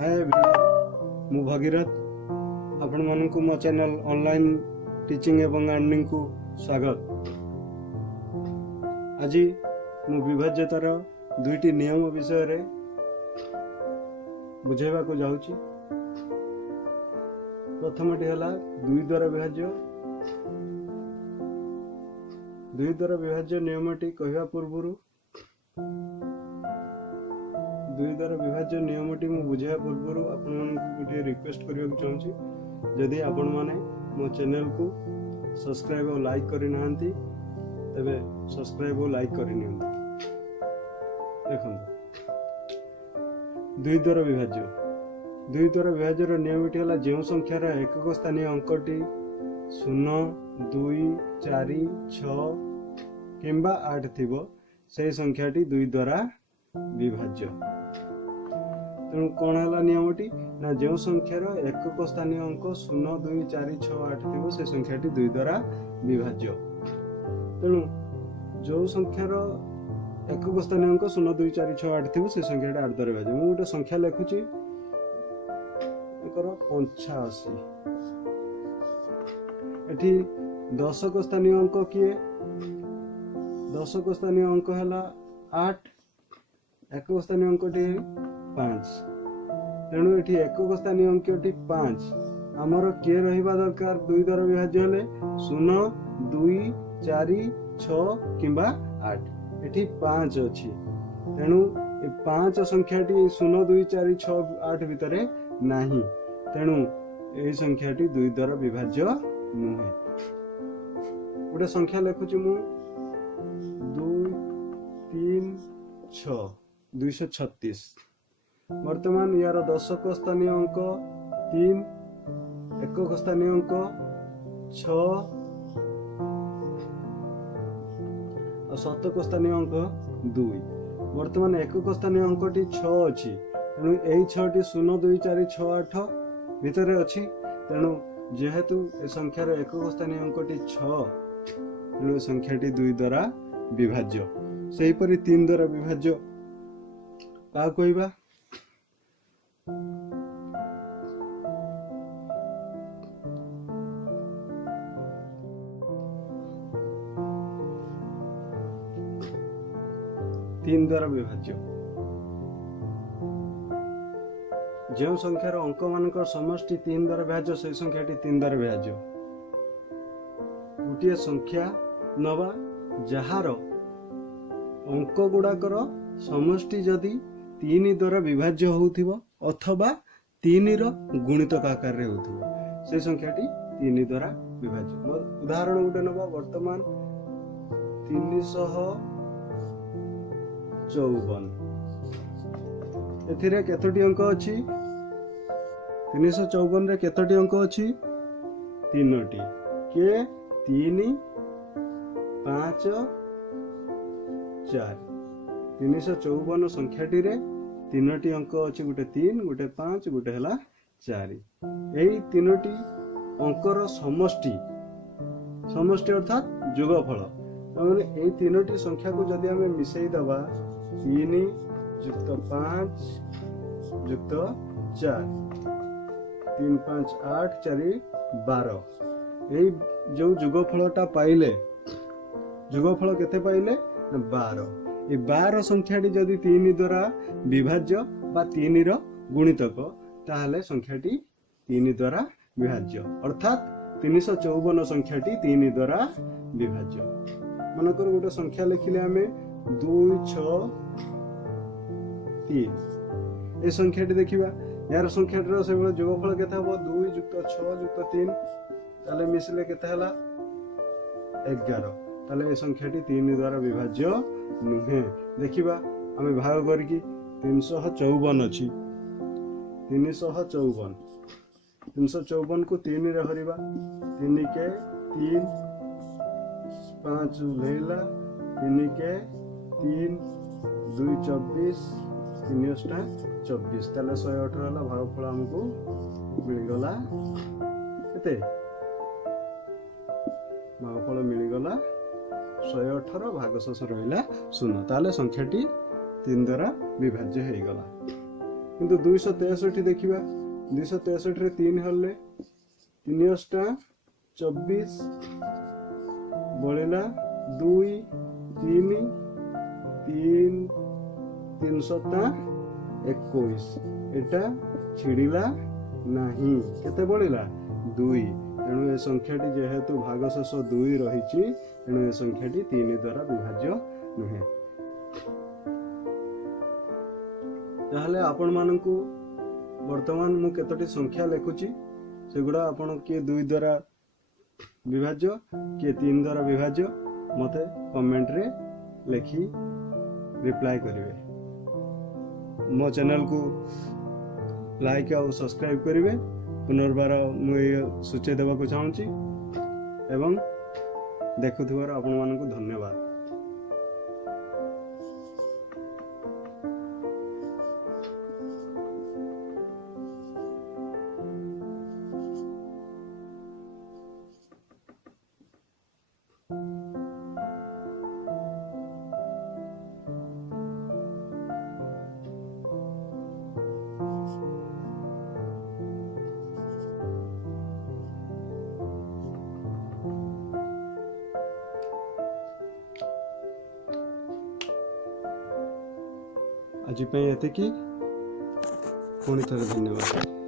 Hi everyone, मु भगीरथ आपण मानकु मो चैनल ऑनलाइन टीचिंग एवं अर्निंग को स्वागत। आज मु विभाज्यतार दुईटी नियम विषय रे बुझेबा को जाउची। प्रथमटी हला दुई द्वारा विभाज्य। दुई द्वारा विभाज्य नियमटी कहवा पूर्व दुई द्वारा विभाज्य नियमटी मु बुझाया पूर्व आपण गोटे रिक्वेस्ट करने चाहूँगी, जदि आपण माने मो चैनल को सब्सक्राइब और लाइक करि नाहंती तबे सब्सक्राइब और लाइक करि नियंतु। देखो दुई द्वारा विभाज्य नियमटी हला जो संख्यार एकक स्थानीय अंकटी 0, 2, 4, 6 किंबा 8 थिबो से संख्याटी दुई द्वारा विभाज्य। तेणु कौन है नियमटी ना जो संख्यार एकक स्थानीय अंक 0, 2, 4, 6, 8 थी से संख्याटी दुई द्वारा विभाज्य। तेणु जो संख्यार एकक स्थानीय अंक 0, 2, 4, 6, 8 थी से संख्याटी 8 द्वारा विभाज्य। मुझे गोटे संख्या लिखुची 85। एठी दशक स्थानीय अंक किए? दशक स्थानीय अंक है 8, एकक स्थानीय अंकटी 5। तेणु ये एकक स्थानीय अंकटी 5 आमर किए रहिबा दरकार दुई द्वारा विभाज्य हेले 0, 2, 4, 6 किंबा 8। एठी 5 अछि। तेणु ए 5 संख्याटी 0, 2, 4, 6, 8 भितरे नाही। तेणु ए संख्याटी दुई द्वारा विभाज्य नुहे। गोटे संख्या लिखुची मु 2, 3, 6 236। वर्तमान यार दशक स्थानीय अंक 3, एकक स्थानीय अंक 6 और शतक स्थानीय अंक 2। वर्तमान एकक स्थानीय अंकटी 6 अछि। तेणु एई 6टी 0, 2, 4, 6, 8 भितर अछि। तेणु जेहेतु ए संख्यार एकक स्थानीय अंकटी 6 तेणु संख्याटी दुई द्वारा विभाज्य। सेहीपरि 3 द्वारा विभाज्य का कहबा? तीन द्वारा विभाज्य जो संख्यार अंक मानकर समष्टि 3 द्वारा विभाज्य से संख्याटी 3 द्वारा विभाज्य। गोटे संख्या नवा जहार अंक गुड़ाकर समष्टि जदि 3 द्वारा विभाज्य होउथिबो अथवा 3 रो गुणितक आकार रे होउथिबो से संख्याटी 3 द्वारा विभाज्य। उदाहरण गोटे नबा वर्तमान 354 एथिरे केतोटी अंक अछि? 354 रे केतोटी अंक अछि? 3टी। के 3, 5, 4। 354 संख्याटी रे 3टी अंक अछि। गोटे 3, गोटे 5, गोटे हला 4। एई 3टी अंकर समष्टि अर्थात जोगफल। माने एई 3टी संख्या को जदि हमें मिसई दबा 3 + 5 + 4 3, 5, 8, 4, 12 एई जो जोगफलटा पाइले जोगफल केते पाइले? 12। ए 12 संख्याटी जदि 3 द्वारा विभाज्य बा 3 रो गुणितक ताहले संख्याटी 3 द्वारा विभाज्य अर्थात 354 संख्याटी 3 द्वारा विभाज्य। मनकर गोटे संख्या लिखिले हमें 2, 6, 3। ए संख्याटी देखिबा यार संख्याटर से बेले जोगफल केते हबो? 2 + 6 + 3 ताले मिसले केते हला? 11। ताले ए संख्याटी 3 द्वारा विभाज्य नुहे। देखिबा हमें भाग करके 354 अछि। 354 को 3 रे हरिबा 3 के 3 5 लेला 3 के 3 2 24 3 24 ताले 118 हला। भागफल हमको मिल गला केते? भागफल मिल गला 118 भागशेष रहिला 0। ताले संख्याटी 3 द्वारा विभाज्य हो गला। किंतु 263 देखिबा 263 रे 3 हल्ले 3 अष्टा 24 बळिला 2 3 3 3 सता 21 एटा छिड़िला नहीं केते बळिला 2 तेणु ए संख्याटी जेहेतु भागशेष 2 रही तेणु ए संख्याटी 3 द्वारा विभाज्य नुहे। ताहले आपण मानकु वर्तमान मु केतोटी संख्या लिखुची सेगुड़ा आपण किए 2 द्वारा विभाज्य किए 3 द्वारा विभाज्य मते कमेंट रे लिखी रिप्लाई करिवे। मो चैनल को लाइक और सब्सक्राइब करिवे। पुनर्बार मुझे सूचय देवाक चाहूँगी एवं देखुथिबार आपण मानकु धन्यवाद। आज एतिकी पुणी थोड़े धन्यवाद।